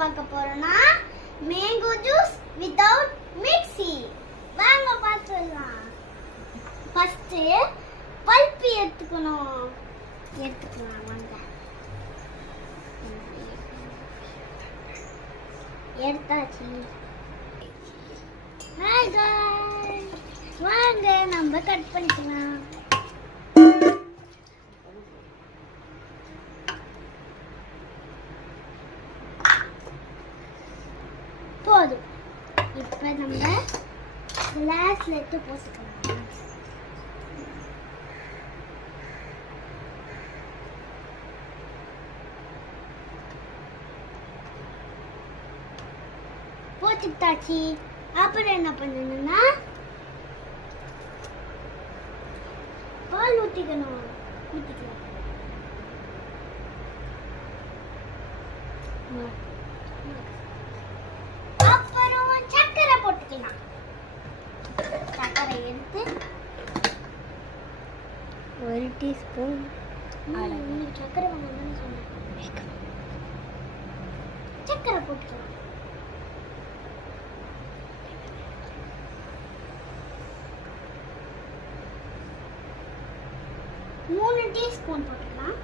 பார்க்க போறோம்னா mango juice without mixie. வாங்க பார்த்துடலாம். ஃபர்ஸ்ட் பல்ப் எடுத்துக்கலாம் வாங்க. எடுத்தாச்சு. ஹாய் गाइस, வாங்க நம்ம கட் பண்ணிக்கலாம். போதும். இப்போ நம்ம கிளாஸ்ல எடுத்து போட்டுக்கலாம். போட்டுட்டாச்சு. அப்புறம் என்ன பண்ணணும்னா பால் ஊற்றிக்கலாம். அப்புறம் சர்க்கரை போட்டுக்கலாம். சர்க்கரை எடுத்து 1 டீஸ்பூன். சர்க்கரை வேணும்னு சொன்னேன். சர்க்கரை போட்டுக்கலாம். 3 டீஸ்பூன் போட்டுக்கலாம்.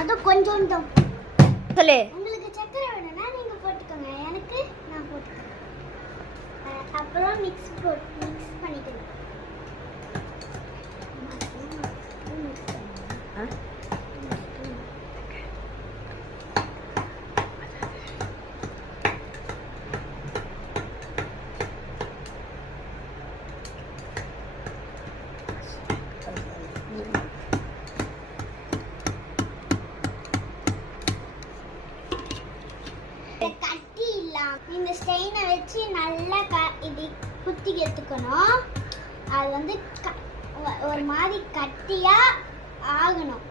அது கொஞ்சம் தான். சொல்லு. உங்களுக்கு சர்க்கரை வேணும்னா நீங்க போட்டுக்கோங்க. எனக்கு நான் போட்டுக்கிறேன். அப்புறம் மிக்ஸ் பண்ணிக்கலாம். கட்டி இல்லாம இந்த ஸ்டெயினை வச்சு நல்லா இது குத்தி எடுத்துக்கணும். அது வந்து ஒரு மாதிரி கட்டியா ஆகணும்.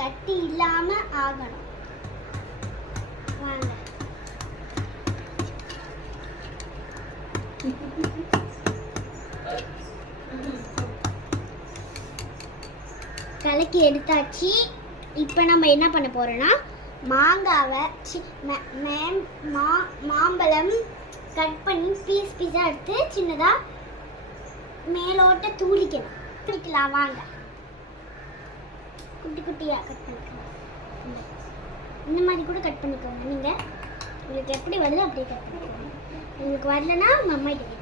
கட்டி இல்லாம ஆகணும். வாங்க. கலக்கி எடுத்தாச்சு. இப்போ நம்ம என்ன பண்ண போறோம்னா மாங்காவை மாம்பழம் கட் பண்ணி பீஸா எடுத்து சின்னதா மேலோட்ட தூளிக்கலாம். வாங்க. குட்டி குட்டியா கட் பண்ணிக்கலாம். இந்த மாதிரி கூட கட் பண்ணிக்கோங்க. நீங்க உங்களுக்கு எப்படி வருது அப்படியே கட் பண்ணிக்கோங்க. உங்களுக்கு வரலன்னா உங்க அம்மா கிட்ட